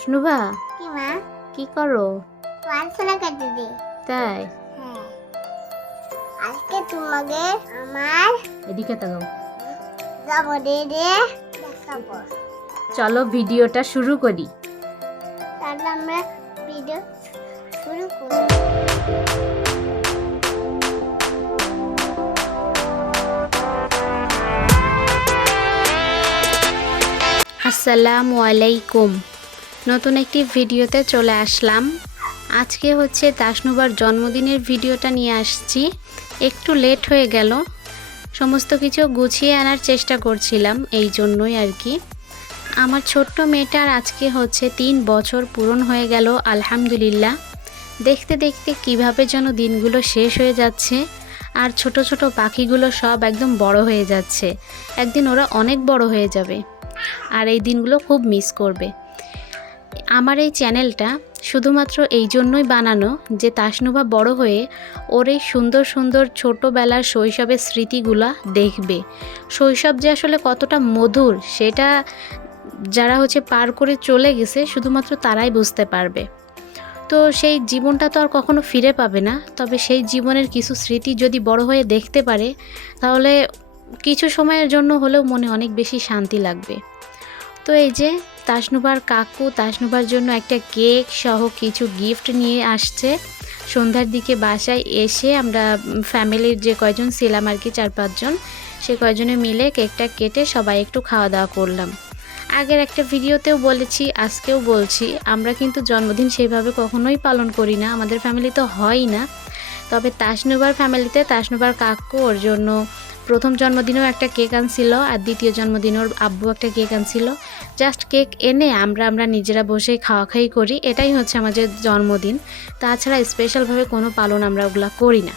তাসনুভা কি মা? কি করো? পড়াশোনা তাই? হ্যাঁ। আজকে তোমাকে আমার এদিকে তাকাও। যাব দেখাবো। চলো ভিডিওটা শুরু করি। তাহলে আমরা ভিডিও শুরু করি। আসসালামু আলাইকুম। নতুন একটি ভিডিওতে চলে আসলাম। আজকে হচ্ছে তাসনুবার জন্মদিনের ভিডিওটা নিয়ে আসছি। একটু লেট হয়ে গেল। সমস্ত কিছু গুছিয়ে আনার চেষ্টা করছিলাম এই জন্যই আর কি। আমার ছোট্ট মেয়েটার আজকে হচ্ছে তিন বছর পূরণ হয়ে গেল, আলহামদুলিল্লাহ। দেখতে দেখতে কীভাবে যেন দিনগুলো শেষ হয়ে যাচ্ছে আর ছোট ছোট পাখিগুলো সব একদম বড় হয়ে যাচ্ছে। একদিন ওরা অনেক বড় হয়ে যাবে। আর এই দিনগুলো খুব মিস করবে। আমার এই চ্যানেলটা শুধুমাত্র এই জন্যই বানানো যে তাসনুভা বড় হয়ে ওর এই সুন্দর সুন্দর ছোটোবেলার শৈশবের স্মৃতিগুলা দেখবে। শৈশব যে আসলে কতটা মধুর, সেটা যারা হচ্ছে পার করে চলে গেছে শুধুমাত্র তারাই বুঝতে পারবে। তো সেই জীবনটা তো আর কখনো ফিরে পাবে না, তবে সেই জীবনের কিছু স্মৃতি যদি বড় হয়ে দেখতে পারে, তাহলে কিছু সময়ের জন্য হলেও মনে অনেক বেশি শান্তি লাগবে। তো এই যে তাসনুবার কাকু তাসনুবার জন্য একটা কেক সহ কিছু গিফট নিয়ে আসছে। সন্ধ্যার দিকে বাসায় এসে আমরা ফ্যামিলির যে কয়জন ছিলাম আর কি, চার পাঁচজন, সে কয়জনে মিলে কেকটা কেটে সবাই একটু খাওয়া দাওয়া করলাম। আগের একটা ভিডিওতেও বলেছি, আজকেও বলছি, আমরা কিন্তু জন্মদিন সেইভাবে কখনোই পালন করি না, আমাদের ফ্যামিলি তো হয়ই না। তবে তাসনুবার ফ্যামিলিতে তাসনুবার কাকু ওর জন্য প্রথম জন্মদিনেও একটা কেক আনছিল আর দ্বিতীয় জন্মদিনে ওর আব্বু একটা কেক আনছিল। জাস্ট কেক এনে আমরা আমরা নিজেরা বসেই খাওয়া খাই করি, এটাই হচ্ছে আমাদের জন্মদিন। তাছাড়া স্পেশালভাবে কোনো পালন আমরা ওগুলা করি না।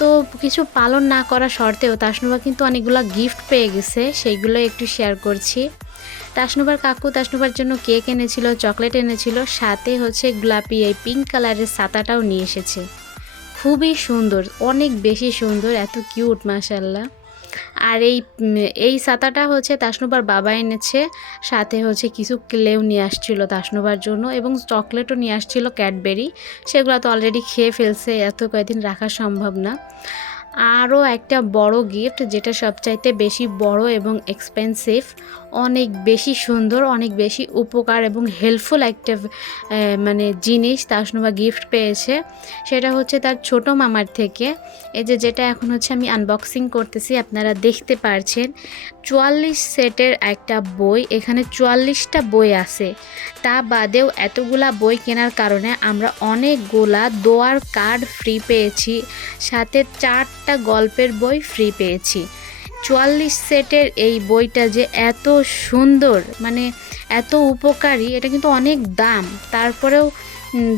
তো কিছু পালন না করা সত্ত্বেও তাসনুবা কিন্তু অনেকগুলো গিফট পেয়ে গেছে, সেইগুলো একটু শেয়ার করছি। তাসনুবার কাকু তাসনুবার জন্য কেক এনেছিল চকলেট এনেছিল, সাথে হচ্ছে গোলাপি এই পিঙ্ক কালারের ছাতাটাও নিয়ে এসেছে। খুবই সুন্দর, অনেক বেশি সুন্দর, এত কিউট মাসাল্লাহ আর এই এই ছাতাটা হচ্ছে তাসনুবার বাবা এনেছে, সাথে হচ্ছে কিছু ক্লেও নিয়ে আসছিল তাসনুবার জন্য এবং চকলেটও নিয়ে আসছিল ক্যাডবেরি। সেগুলো তো অলরেডি খেয়ে ফেলছে, এত কয়েকদিন রাখা সম্ভব না। আরও একটা বড় গিফট যেটা সবচাইতে বেশি বড় এবং এক্সপেন্সিভ অনেক বেশি সুন্দর, অনেক বেশি উপকার এবং হেল্পফুল একটা মানে জিনিস তাসনুবা গিফট পেয়েছে। সেটা হচ্ছে তার ছোট মামার থেকে। এই যে যেটা এখন হচ্ছে আমি আনবক্সিং করতেছি, আপনারা দেখতে পারছেন। চুয়াল্লিশ সেটের একটা বই, এখানে চুয়াল্লিশটা বই আছে। তা বাদেও এতগুলা বই কেনার কারণে আমরা অনেকগুলা দোয়ার কার্ড ফ্রি পেয়েছি। সাথে চারটা গল্পের বই ফ্রি পেয়েছি। চুয়াল্লিশ সেটের এই বইটা যে এত সুন্দর মানে এত উপকারী, এটা কিন্তু অনেক দাম। তারপরেও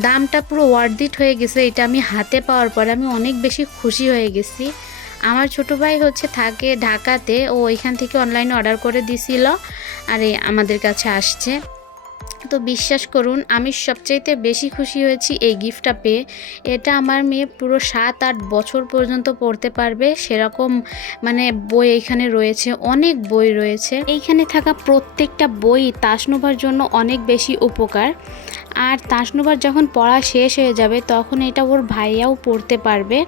দামটা পুরো ওয়ার্দিট হয়ে গেছে। এটা আমি হাতে পাওয়ার পরে আমি অনেক বেশি খুশি হয়ে গেছি। আমার ছোট ভাই হচ্ছে থাকে ঢাকাতে, ও এখান থেকে অনলাইনে অর্ডার করে দিছিল, আর আমাদের কাছে আসছে। তো বিশ্বাস করুন, আমি সবচাইতে বেশি খুশি হয়েছি এই গিফটটা পেয়ে। এটা আমার মেয়ে পুরো সাত আট বছর পর্যন্ত পড়তে পারবে, সেরকম মানে বই এখানে রয়েছে, অনেক বই রয়েছে। এইখানে থাকা প্রত্যেকটা বই তাসনুবার জন্য অনেক বেশি উপকার। আর তাসনুবার যখন পড়া শেষ হয়ে যাবে, তখন এটা ওর ভাইয়াও পড়তে পারবে।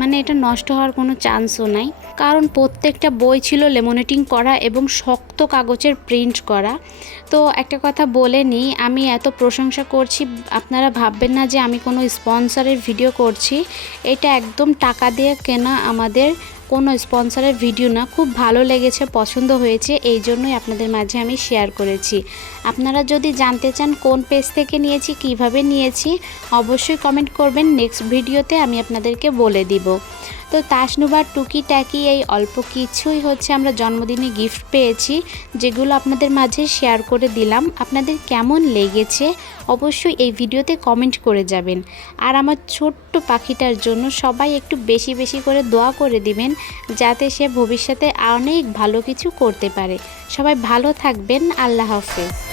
মানে এটা নষ্ট হওয়ার কোনো চান্সও নাই। কারণ প্রত্যেকটা বই ছিল লেমোনেটিং করা এবং শক্ত কাগজের প্রিন্ট করা। তো একটা কথা বলে নিই, আমি এত প্রশংসা করছি, আপনারা ভাববেন না যে আমি কোনো স্পন্সরের ভিডিও করছি। এটা একদম টাকা দিয়ে কেনা আমাদের কোনো স্পন্সরের ভিডিও না, খুব ভালো লেগেছে, পছন্দ হয়েছে, এই জন্যই আপনাদের মাঝে আমি শেয়ার করেছি। আপনারা যদি জানতে চান কোন পেজ থেকে নিয়েছি, কীভাবে নিয়েছি, অবশ্যই কমেন্ট করবেন নেক্সট ভিডিওতে আমি আপনাদেরকে বলে দিব। তো তাসনুবার টুকিটাকি এই অল্প কিছুই হচ্ছে আমরা জন্মদিনে গিফট পেয়েছি, যেগুলো আপনাদের মাঝে শেয়ার করে দিলাম। আপনাদের কেমন লেগেছে অবশ্যই এই ভিডিওতে কমেন্ট করে যাবেন। আর আমার ছোট্ট পাখিটার জন্য সবাই একটু বেশি বেশি করে দোয়া করে দিবেন, যাতে সে ভবিষ্যতে অনেক ভালো কিছু করতে পারে। সবাই ভালো থাকবেন, আল্লাহ হাফেজ।